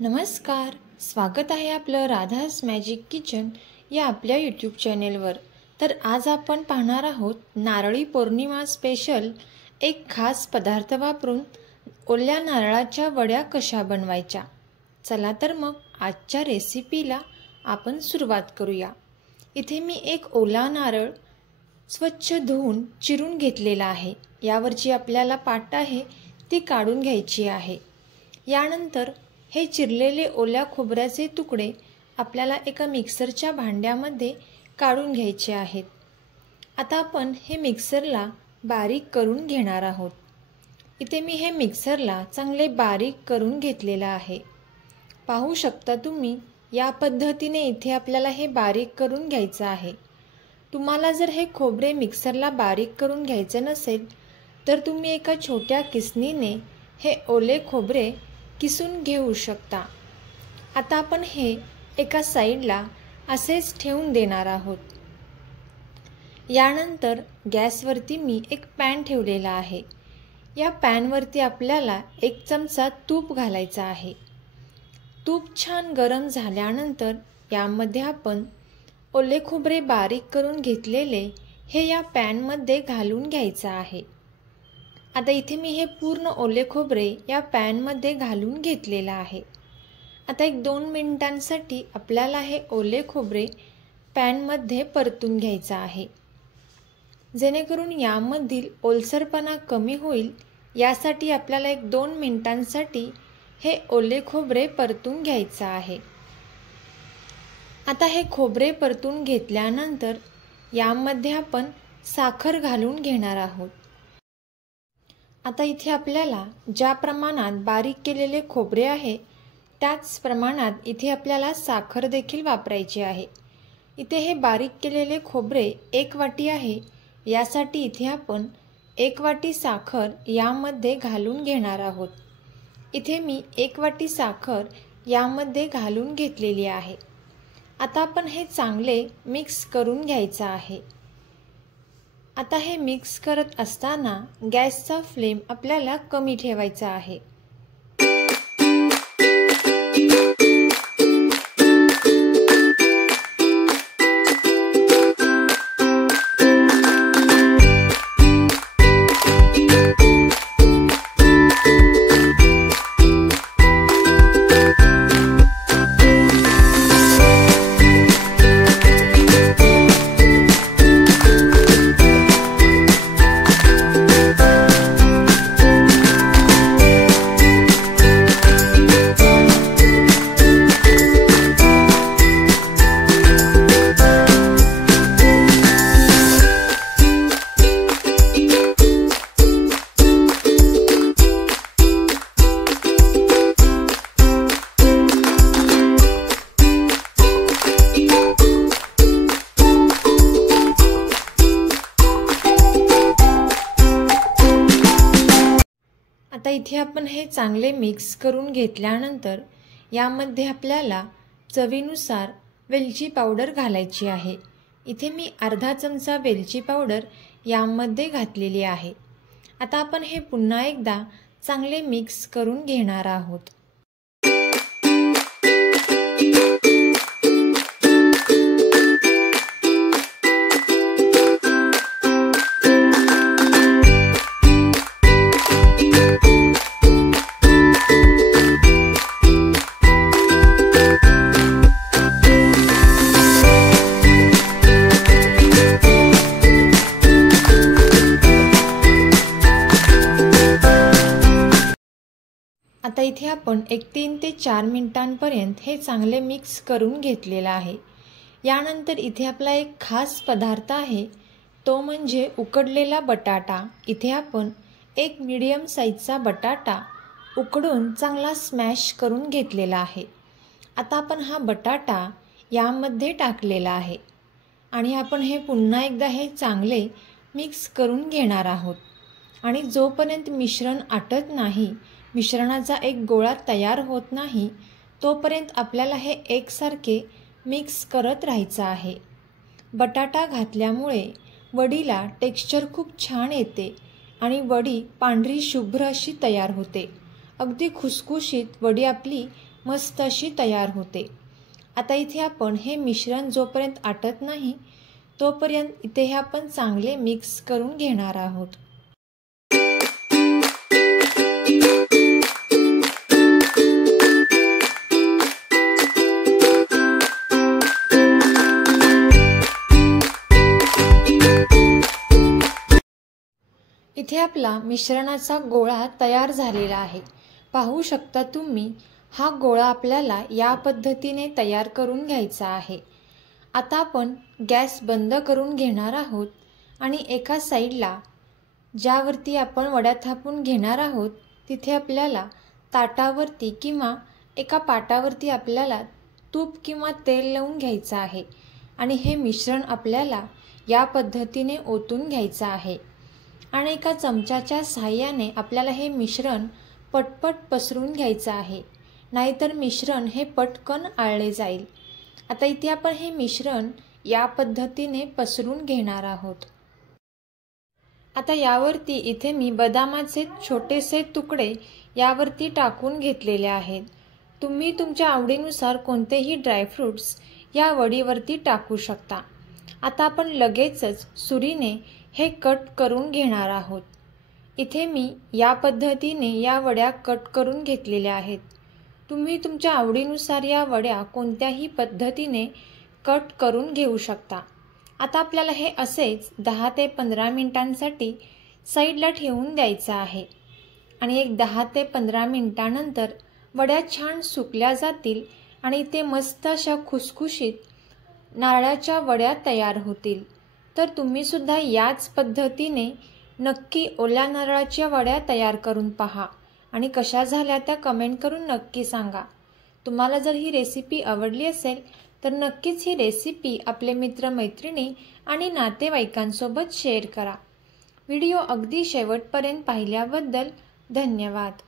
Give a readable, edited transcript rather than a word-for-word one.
नमस्कार, स्वागत आहे आपलं राधास मॅजिक किचन या आपल्या यूट्यूब चॅनेलवर। तर आज आपण पाहणार आहोत नारळी पौर्णिमा स्पेशल एक खास पदार्थ वापरून ओल्या नारळाच्या वड्या कशा बनवायच्या। चला तर मग आजच्या रेसिपीला आपण सुरुवात करूया। इथे मी एक ओला नारळ स्वच्छ धुवून चिरून घेतलेला आहे। यावरची आपल्याला पाट आहे ती काढून घ्यायची आहे। यानंतर हे चिरलेले ओल्या खोबऱ्याचे तुकडे आपल्याला एका मिक्सरच्या भांड्यामध्ये काढून घ्यायचे आहेत। आता आपण हे मिक्सरला बारीक करून घेणार आहोत। इथे मी हे मिक्सरला चांगले बारीक करून घेतलेले आहे। पाहू शकता तुम्ही या पद्धतीने इथे आपल्याला हे बारीक करून घ्यायचं आहे। तुम्हाला जर हे खोबरे मिक्सरला बारीक करून घ्यायचे नसेल तर तुम्ही एका छोट्या किसणीने हे ओले खोबरे किसून घेऊ शकता। आता आपण हे एका साइडला असेच ठेवून देणार आहोत। यानंतर गॅसवरती मी एक पॅन ठेवलेला आहे। या पॅनवरती आपल्याला 1 चमचा तूप घालायचा आहे। तूप छान गरम झाल्यानंतर यामध्ये आपण ओले खोबरे बारीक करून घेतलेले हे या पॅनमध्ये घालून घ्यायचं आहे। आता इथे मी हे पूर्ण ओले खोबरे या पॅनमध्ये घालून घेतलेला आहे। आता 1-2 मिनिटांसाठी आपल्याला हे ओले खोबरे पॅनमध्ये परतून घ्यायचं आहे, जेणेकरून यामधील ओलसरपणा कमी होईल। यासाठी आपल्याला 1-2 मिनिटांसाठी हे ओले खोबरे परतून घ्यायचं आहे। आता हे खोबरे परतून घेतल्यानंतर यामध्ये आपण साखर घालून घेणार आहोत। आता इथे आपल्याला ज्या प्रमाणात बारीक केलेले खोबरे आहे त्याच प्रमाणात इथे आपल्याला साखर देखील वापरायची आहे। इथे हे बारीक केलेले खोबरे 1 वाटी आहे, यासाठी इथे आपण 1 वाटी साखर यामध्ये घालून घेणार आहोत। इथे मी 1 वाटी साखर यामध्ये घालून घेतलेली आहे। आता आपण हे चांगले मिक्स करून घ्यायचं आहे। आता हे मिक्स करत असताना गॅसचा फ्लेम आपल्याला कमी ठेवायचा आहे। आता इथे आपण हे चांगले मिक्स करून घेतल्यानंतर यामध्ये आपल्याला चवीनुसार वेलची पावडर घालायची आहे। इथे मी अर्धा चमचा वेलची पावडर यामध्ये घातलेली आहे। आता आपण हे पुन्हा एकदा चांगले मिक्स करून घेणार आहोत। आता इथे आपण 3 ते 4 मिनिटांपर्यंत हे चांगले मिक्स करून घेतलेलं आहे। यानंतर इथे आपला एक खास पदार्थ आहे, तो म्हणजे उकडलेला बटाटा। इथे आपण एक मीडियम साईजचा बटाटा उकडून चांगला स्मॅश करून घेतलेला आहे। आता आपण हा बटाटा यामध्ये टाकलेला आहे आणि आपण हे पुन्हा एकदा हे चांगले मिक्स करून घेणार आहोत। आणि जोपर्यंत मिश्रण आटत नाही, मिश्रणाचा एक गोळा तयार होत नाही, तोपर्यंत आपल्याला हे एकसारखे मिक्स करत राहायचं आहे। बटाटा घातल्यामुळे वडीला टेक्स्चर खूप छान येते आणि वडी पांढरी शुभ्र अशी तयार होते। अगदी खुसखुशीत वडी आपली मस्त अशी तयार होते। आता इथे आपण हे मिश्रण जोपर्यंत आटत नाही तोपर्यंत इथे हे आपण चांगले मिक्स करून घेणार आहोत। इथे आपला मिश्रणाचा गोळा तयार झालेला आहे। पाहू शकता तुम्ही, हा गोळा आपल्याला या पद्धतीने तयार करून घ्यायचा आहे। आता आपण गॅस बंद करून घेणार आहोत आणि एका साईडला ज्यावरती आपण वड्या थापून घेणार आहोत तिथे आपल्याला ताटावरती किंवा एका पाटावरती आपल्याला तूप किंवा तेल लावून घ्यायचं आहे आणि हे मिश्रण आपल्याला या पद्धतीने ओतून घ्यायचं आहे आणि एका चमच्याच्या साहाय्याने आपल्याला हे मिश्रण पटपट पसरून घ्यायचं आहे, नाहीतर मिश्रण हे पटकन आळले जाईल। आता इथे आपण हे मिश्रण या पद्धतीने पसरून घेणार आहोत। आता यावरती इथे मी बदामाचे छोटेसे तुकडे यावरती टाकून घेतलेले आहेत। तुम्ही तुमच्या आवडीनुसार कोणतेही ड्रायफ्रूट्स या वडीवरती टाकू शकता। आता आपण लगेचच सुरीने हे कट करून घेणार आहोत। इथे मी या पद्धतीने या वड्या कट करून घेतलेल्या आहेत। तुम्ही तुमच्या आवडीनुसार या वड्या कोणत्याही पद्धतीने कट करून घेऊ शकता। आता आपल्याला हे असेच 10 ते 15 मिनिटांसाठी साईडला ठेवून द्यायचं आहे आणि एक 10 ते 15 मिनिटांनंतर वड्या छान सुकल्या जातील आणि ते मस्त अशा खुसखुशीत नारळाच्या वड्या तयार होतील। तर तुम्ही सुद्धा याच पद्धतीने नक्की ओल्या नारळाच्या वड्या तयार करून पहा आणि कशा झाल्या त्या कमेंट करून नक्की सांगा। तुम्हाला जर ही रेसिपी आवडली असेल तर नक्कीच ही रेसिपी आपले मित्रमैत्रिणी आणि नातेवाईकांसोबत शेअर करा। व्हिडिओ अगदी शेवटपर्यंत पाहिल्याबद्दल धन्यवाद।